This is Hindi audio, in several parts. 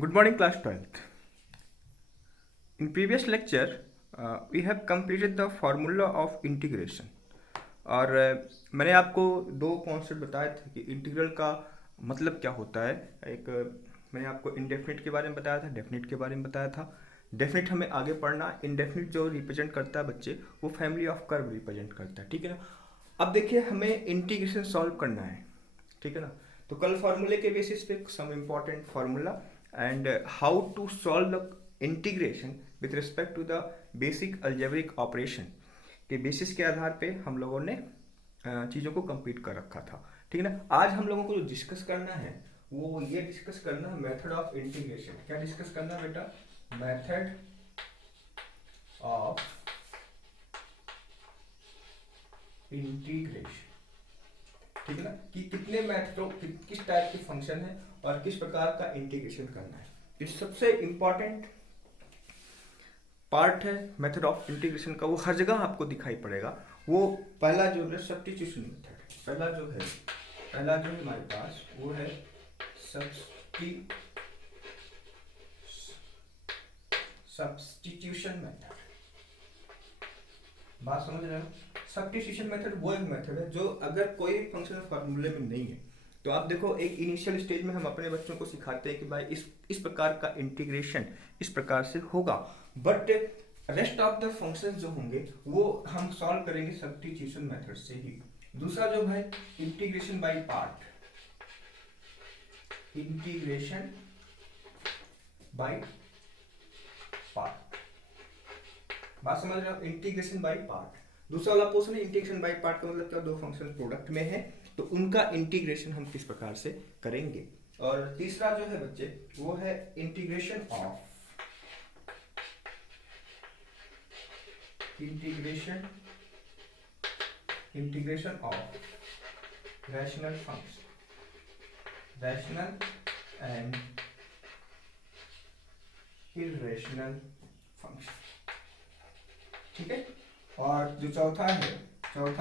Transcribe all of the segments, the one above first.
Good morning, class 12th. In previous lecture, we have completed the formula of integration. और मैंने आपको दो कॉन्सेप्ट बताए थे कि इंटीग्रल का मतलब क्या होता है। एक मैंने आपको इनडेफिनिट के बारे में बताया था, डेफिनिट के बारे में बताया था। डेफिनिट हमें आगे पढ़ना, इनडेफिनिट जो रिप्रेजेंट करता है बच्चे, वो फैमिली ऑफ कर्व रिप्रेजेंट करता है, ठीक है ना। अब देखिए, हमें इंटीग्रेशन सॉल्व करना है, ठीक है ना। तो कल फार्मूले के बेसिस पे some important formula and how to solve the integration with respect to the basic algebraic operation के बेसिस के आधार पे हम लोगों ने चीज़ों को कंप्लीट कर रखा था, ठीक है ना। आज हम लोगों को जो डिस्कस करना है वो ये डिस्कस करना है मेथड ऑफ इंटीग्रेशन। क्या डिस्कस करना है बेटा? मेथड ऑफ इंटीग्रेशन, ठीक है ना, कि कितने मेथडों किस टाइप के फंक्शन है और किस प्रकार का इंटीग्रेशन करना है। ये सबसे इंपॉर्टेंट पार्ट है मेथड ऑफ इंटीग्रेशन का, वो हर जगह आपको दिखाई पड़ेगा। वो पहला जो है सब्स्टिट्यूशन मेथड, पहला जो है हमारे पास वो है सब्स्टिट्यूशन मेथड। बात समझ रहे हो? सब्स्टिट्यूशन मेथड वो एक मेथड है जो अगर कोई फंक्शन फार्मूले में नहीं है तो आप देखो, एक इनिशियल स्टेज में हम अपने बच्चों को सिखाते हैं कि भाई इस प्रकार का इंटीग्रेशन इस प्रकार से होगा, but rest of the functions जो होंगे वो हम सॉल्व करेंगे सब्स्टिट्यूशन मेथड से ही। दूसरा जो है integration by part, integration by part. बात समझ रहे हो? Integration by part. दूसरा वाला पोर्शन है इंटीग्रेशन बाय पार्ट का मतलब क्या, दो फंक्शन प्रोडक्ट में है तो उनका इंटीग्रेशन हम किस प्रकार से करेंगे। और तीसरा जो है बच्चे वो है integration of rational function, rational and irrational function, ठीक है। और जो चौथा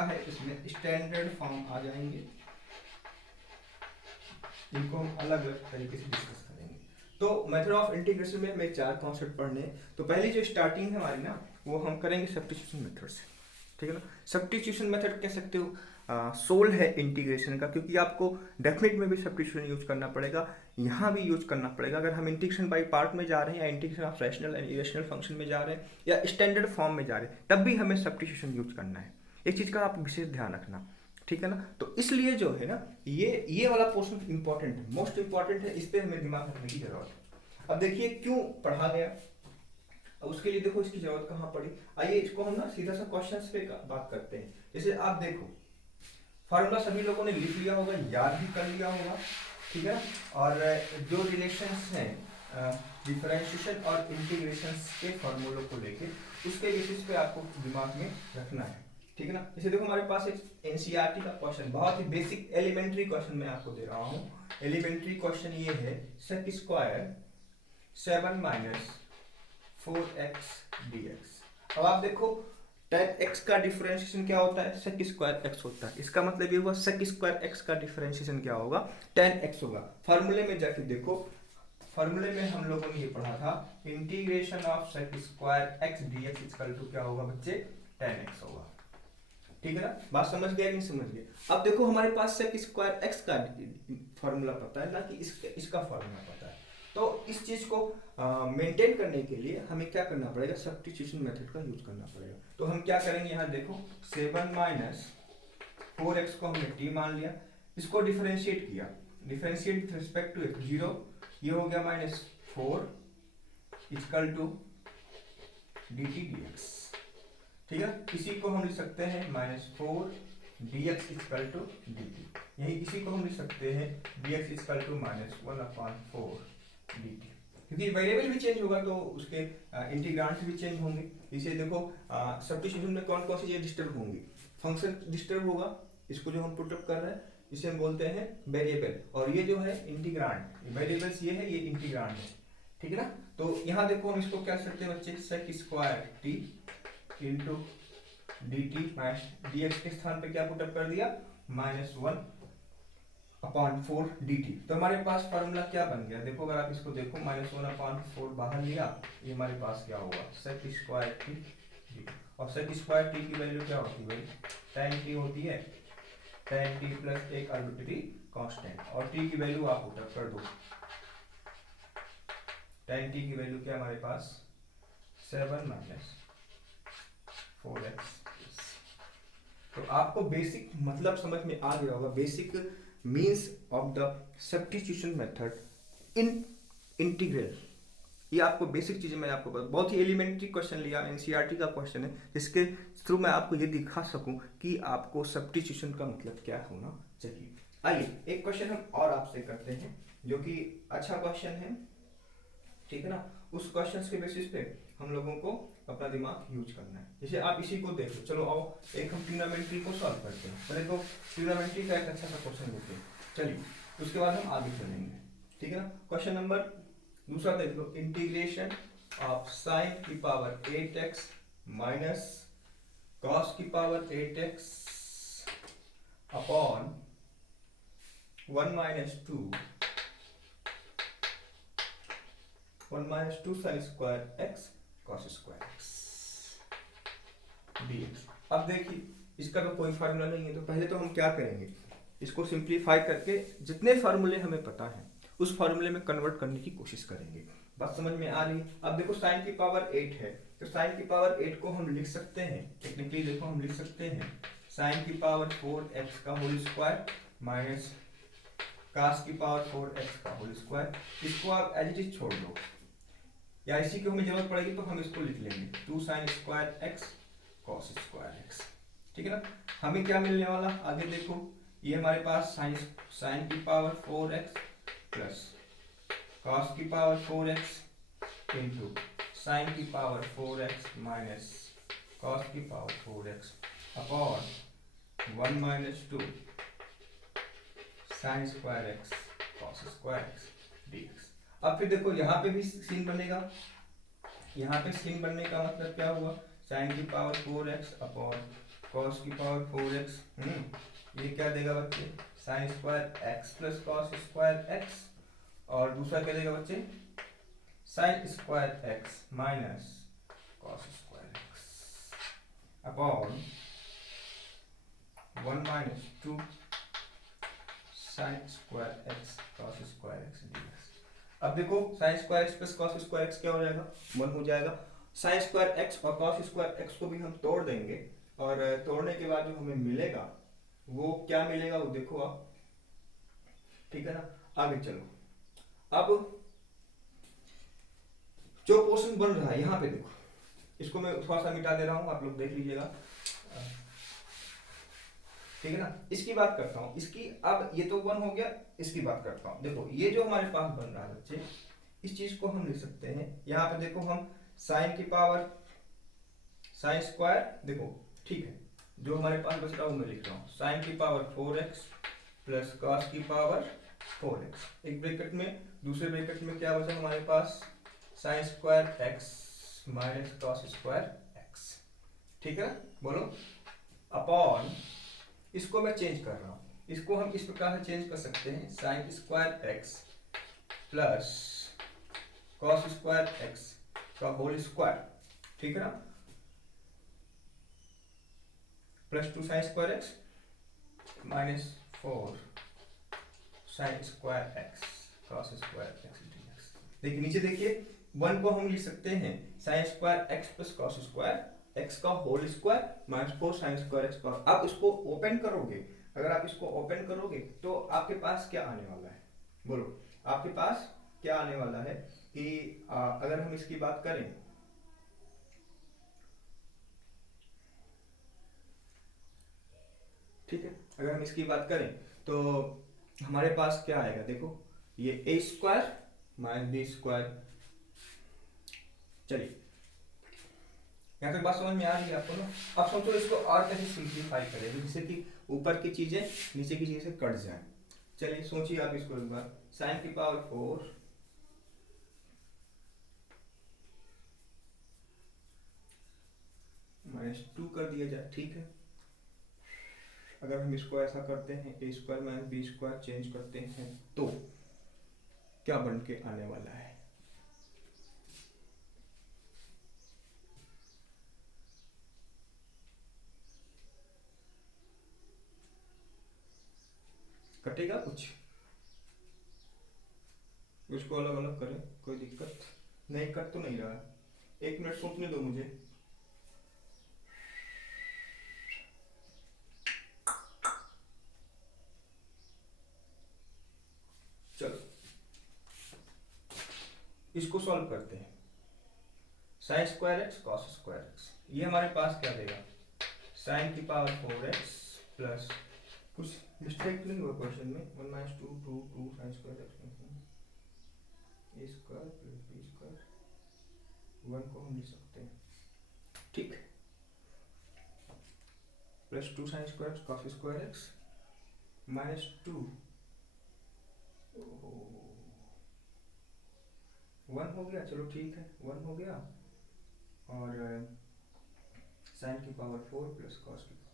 है इसमें स्टैंडर्ड फॉर्म आ जाएंगे, इनको हम अलग अलग तरीके से डिस्कस करेंगे। तो मेथड ऑफ इंटीग्रेशन में हमें चार कॉन्सेप्ट पढ़ने हैं। तो पहली जो स्टार्टिंग है हमारी ना, वो हम करेंगे सब्स्टिट्यूशन मेथड से, ठीक है ना। सब्स्टिट्यूशन मेथड कह सकते हो सोल है इंटीग्रेशन का, क्योंकि आपको डेफिनेट में भी सब्स्टिट्यूशन यूज करना पड़ेगा, यहाँ भी यूज करना पड़ेगा। अगर हम इंटीग्रेशन बाय पार्ट में जा रहे हैं या integration of rational and irrational function में जा रहे हैं या स्टैंडर्ड फॉर्म में जा रहे हैं, तब भी हमें सब्स्टिट्यूशन यूज करना है। एक चीज़ का आप विशेष ध्यान रखना, ठीक है ना। तो इसलिए जो है ना, ये वाला पोर्शन इंपॉर्टेंट है, मोस्ट इंपॉर्टेंट है, इस पर हमें दिमाग रखने की जरूरत है। अब देखिए क्यों पढ़ा गया, अब उसके लिए देखो इसकी जरूरत कहाँ पड़ी। आइए इसको हम ना सीधा सा क्वेश्चंस पे बात करते हैं। जैसे आप देखो, फार्मूला सभी लोगों ने लिख लिया होगा, याद भी कर लिया होगा, ठीक है ना। और जो रिलेशंस हैं डिफरेंशिएशन और इंटीग्रेशन के फार्मूलों को लेके, उसके बेसिस पे आपको दिमाग में रखना है, ठीक है ना। जैसे देखो हमारे पास एक एनसीईआरटी का क्वेश्चन, बहुत ही बेसिक एलिमेंट्री क्वेश्चन मैं आपको दे रहा हूँ। एलिमेंट्री क्वेश्चन ये है, sec square 7 minus 4x dx। अब आप देखो tan x का डिफरेंशिएशन क्या होता है? sec स्क्वायर x होता है। इसका मतलब ये हुआ sec स्क्वायर x का डिफरेंशिएशन क्या होगा? tan x होगा। फार्मूले में जाके देखो, फार्मूले में हम लोगों ने ये पढ़ा था, integration of sec square x dx equal to क्या होगा बच्चे? tan x होगा, ठीक है ना। बात समझ गया कि नहीं समझ गया? अब देखो हमारे पास sec स्क्वायर x का फार्मूला पता है ना, कि इसका फार्मूला पता है। तो इस चीज को मेंटेन करने के लिए हमें क्या करना पड़ेगा? सब्स्टिट्यूशन मेथड का यूज करना पड़ेगा। तो हम क्या करेंगे, यहाँ देखो 7 माइनस 4x को हमने t मान लिया, इसको डिफरेंशिएट किया, differentiate with respect to x, 0 ये हो गया -4 इक्वल टू dt dx, ठीक है। इसी को हम लिख सकते हैं -4 dx इक्वल टू dt, यही इसी को हम लिख सकते हैं dx इक्वल टू -1/4 dt, क्योंकि वेरिएबल भी चेंज होगा तो उसके इंटीग्रांड्स भी चेंज होंगे। इसे देखो सब्स्टिट्यूशन में कौन कौन सी चीजें डिस्टर्ब होंगी? फंक्शन डिस्टर्ब होगा, इसको जो हम पुट अप कर रहे हैं इसे हम बोलते हैं वेरिएबल, और ये जो है इंटीग्रांड, वेरिएबल्स ये है, ये इंटीग्रांड है, ठीक है ना। तो यहाँ देखो हम इसको क्या कर सकते हैं बच्चे, sec square t into dt minus dx के स्थान पे क्या पुट अप कर दिया? -1 अपॉन 4 dt। तो हमारे पास फार्मूला क्या बन गया, देखो अगर आप इसको देखो, -1/4 बाहर लिया, ये हमारे पास क्या होगा, सेक स्क्वायर टी dt। और सेक स्क्वायर टी की वैल्यू क्या होती है भाई, tan टी होती है, tan टी प्लस एक आर्बिट्रेरी कांस्टेंट, और टी की वैल्यू आप पुट कर दो, tan टी की वैल्यू क्या हमारे पास 7 - 4x। तो आपको बेसिक मतलब समझ में आ गया होगा, basic means of the substitution method in integral. ये आपको बेसिक चीजें मैंने आपको बहुत ही एलिमेंट्री क्वेश्चन लिया, एनसीईआरटी का क्वेश्चन है, जिसके थ्रू मैं आपको ये दिखा सकूं कि आपको सब्स्टिट्यूशन का मतलब क्या होना चाहिए। आइए एक क्वेश्चन हम और आपसे करते हैं, जो कि अच्छा क्वेश्चन है, ठीक है ना। उस क्वेश्चन के बेसिस पे हम लोगों को अपना दिमाग यूज करना है। जैसे आप इसी को देख लो, चलो आओ एक हम ट्रिग्नोमेट्री को सॉल्व करते हैं। पहले तो ट्रिग्नोमेट्री का एक अच्छा सा क्वेश्चन लेते हैं, चलिए उसके बाद हम आगे चलेंगे, ठीक है ना। क्वेश्चन नंबर दूसरा देख लो, इंटीग्रेशन ऑफ साइन की पावर 8x माइनस कॉस की power 8x upon 1 - 2 sin square x cos square x dx। अब देखिए इसका तो कोई फार्मूला नहीं है, तो पहले तो हम क्या करेंगे, इसको सिंप्लीफाई करके जितने फार्मूले हमें पता है उस फार्मूले में कन्वर्ट करने की कोशिश करेंगे। बात समझ में आ रही है। अब देखो साइन की पावर 8 है, तो साइन की पावर 8 को हम लिख सकते हैं टेक्निकली, देखो हम लिख सकते हैं साइन की पावर 4x का होल स्क्वायर माइनस cos की पावर 4x का होल स्क्वायर। इसको आप एज इट इज छोड़ दो, या इसी की हमें जरूरत पड़ेगी तो हम इसको लिख लेंगे 2 sin square x cos square x, ठीक है ना। हमें क्या मिलने वाला आगे देखो, ये हमारे पास साइन की पावर 4x प्लस cos की पावर 4x इंटू साइन की पावर 4x माइनस cos की power 4x upon 1 - 2 sin square x cos square x dx। अब फिर देखो यहाँ पे भी सीन बनेगा, यहाँ पे सीन बनने का मतलब क्या हुआ, साइन की पावर 4x अपॉन कॉस की पावर 4x, ये क्या देगा बच्चे, sign square x plus cos square x, और दूसरा क्या देगा बच्चे, sign square x minus cos square x upon 1 - 2 sin square x cos square x dx। अब देखो sign square x plus cos square x क्या हो जाएगा, 1 हो जाएगा। साइन स्क्वायर x और कॉस स्क्वायर x को भी हम तोड़ देंगे, और तोड़ने के बाद जो हमें मिलेगा वो क्या मिलेगा वो देखो आप, ठीक है ना। आगे चलो, अब जो पोर्शन बन रहा है यहाँ पे देखो, इसको मैं थोड़ा सा मिटा दे रहा हूँ, आप लोग देख लीजिएगा, ठीक है ना। इसकी बात करता हूँ, इसकी अब ये तो 1 हो गया, इसकी बात करता हूँ। देखो ये जो हमारे पास बन रहा है बच्चे, इस चीज को हम लिख सकते हैं, यहाँ पे देखो हम साइन की पावर साइन स्क्वायर, देखो ठीक है, जो हमारे पास बच रहा है वो मैं लिख रहा हूँ, साइन की पावर 4x प्लस कॉस की पावर 4x, एक ब्रैकेट में, दूसरे ब्रैकेट में क्या बचा हमारे पास, sine square x minus cos square x, ठीक है, बोलो अपॉन, इसको मैं चेंज कर रहा हूँ, इसको हम इस प्रकार से चेंज कर सकते हैं, sine square x plus cos square x का होल स्क्वायर, ठीक है ना, plus 2 sign square x minus 4 sine square x cos square x dx। देखिए नीचे देखिए, 1 को हम लिख सकते हैं sine square x plus cos square x का whole square minus 4 sine square x cos. आप इसको ओपन करोगे, अगर आप इसको ओपन करोगे तो आपके पास क्या आने वाला है, बोलो आपके पास क्या आने वाला है कि अगर हम इसकी बात करें, ठीक है, अगर हम इसकी बात करें तो हमारे पास क्या आएगा, देखो ये ए स्क्वायर माइनस बी स्क्वायर। चलिए यहाँ तक बात समझ में आ रही है आपको ना। अब सोचो इसको और कैसे सिंप्लीफाई करें, जिससे कि ऊपर की चीजें नीचे की चीजें से कट जाए। चलिए सोचिए आप इसको एक बार, साइन की पावर 4 माइनस 2 कर दिया जाए, ठीक है, अगर हम इसको ऐसा करते हैं a square minus B square change करते हैं तो क्या बन के आने वाला है? कटेगा कुछ? उसको अलग अलग करें, कोई दिक्कत नहीं? कट तो नहीं रहा है, 1 मिनट सोचने दो मुझे। चलो इसको सॉल्व करते हैं। Sine square x cos square x, ये हमारे पास क्या देगा? साइन की पावर 4x प्लस, कुछ मिस्टेक नहीं हुआ क्वेश्चन में, 1 माइनस 2 2 2 साइन स्क्वायर एक्स ए स्क्वायर प्लस बी स्क्वायर, 1 को हम लिख सकते हैं, ठीक, plus 2 sine square cos square x minus 2 1 हो गया, चलो ठीक है 1 हो गया, और साइन की पावर 4 प्लस कॉस की पावर,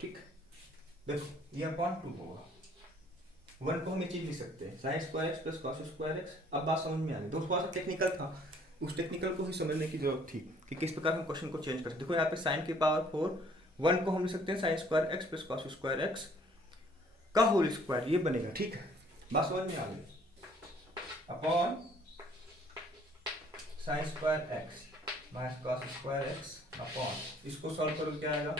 ठीक। देखो ये अपॉन 2 होगा, 1 को हम ये चीज लिख सकते हैं sine square x plus cos square x. अब बात समझ में आ गई, दोस्तों थोड़ा सा टेक्निकल था, उस टेक्निकल को ही समझने की जरूरत थी कि किस प्रकार हम क्वेश्चन को चेंज कर सकते। देखो यहाँ पे साइन की पावर 4, 1 को हम लिख सकते हैं sine square x plus cos square x का होल स्क्वायर, ये बनेगा, ठीक है, बात समझ में आ गई, upon sine square x minus cos square x upon, इसको सॉल्व करो क्या आएगा?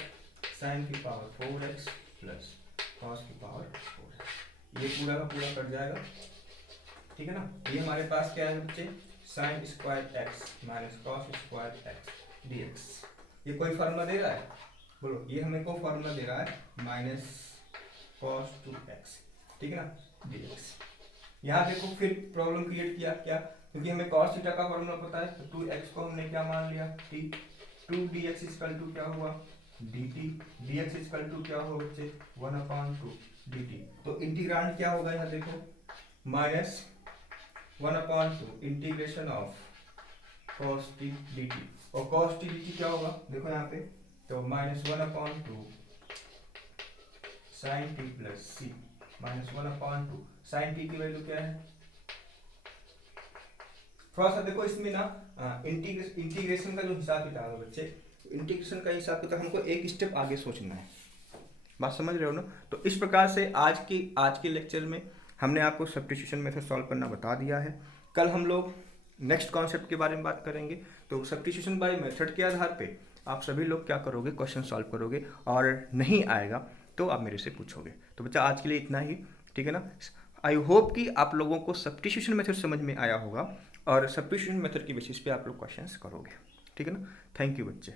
साइन की पावर 4x प्लस कॉस की पावर 4x, ये पूरा का पूरा कट जाएगा, ठीक है ना। ये हमारे पास क्या है बच्चे? Sine square x minus cos square x dx। ये कोई फार्मूला दे रहा है? बोलो, ये हमें को फार्मूला दे रहा है माइनस कॉस 2x, ठीक है ना, dx। यहाँ देखो फिर प्रॉब्लम क्रिएट किया क्या, क्योंकि हमें कॉस थीटा का फार्मूला पता है, तो 2x को हमने क्या मान लिया? t, 2 dx इक्वल टू क्या हुआ? dt, dx इक्वल टू क्या होगा बच्चे? 1/2 dt। तो इंटीग्रांड क्या होगा यहाँ देखो, minus 1/2 integration of cos t dt, और cos t dt क्या होगा देखो यहाँ पे, तो minus 1/2 sin t plus c, minus 1/2 sin t की वैल्यू क्या है? थोड़ा सा देखो इसमें ना इंटीग्रेशन का जो हिसाब किताब है बच्चे, इंटीग्रेशन का हिसाब किताब हमको एक स्टेप आगे सोचना है, बात समझ रहे हो ना। तो इस प्रकार से आज के लेक्चर में हमने आपको सब्स्टिट्यूशन मेथड सॉल्व करना बता दिया है। कल हम लोग नेक्स्ट कॉन्सेप्ट के बारे में बात करेंगे। तो सब्स्टिट्यूशन बाय मेथड के आधार पे आप सभी लोग क्या करोगे? क्वेश्चन सॉल्व करोगे, और नहीं आएगा तो आप मेरे से पूछोगे। तो बच्चा आज के लिए इतना ही, ठीक है ना। आई होप कि आप लोगों को सब्स्टिट्यूशन मेथड समझ में आया होगा, और सब्स्टिट्यूशन मेथड की बेसिस पे आप लोग क्वेश्चंस करोगे, ठीक है ना। थैंक यू बच्चे।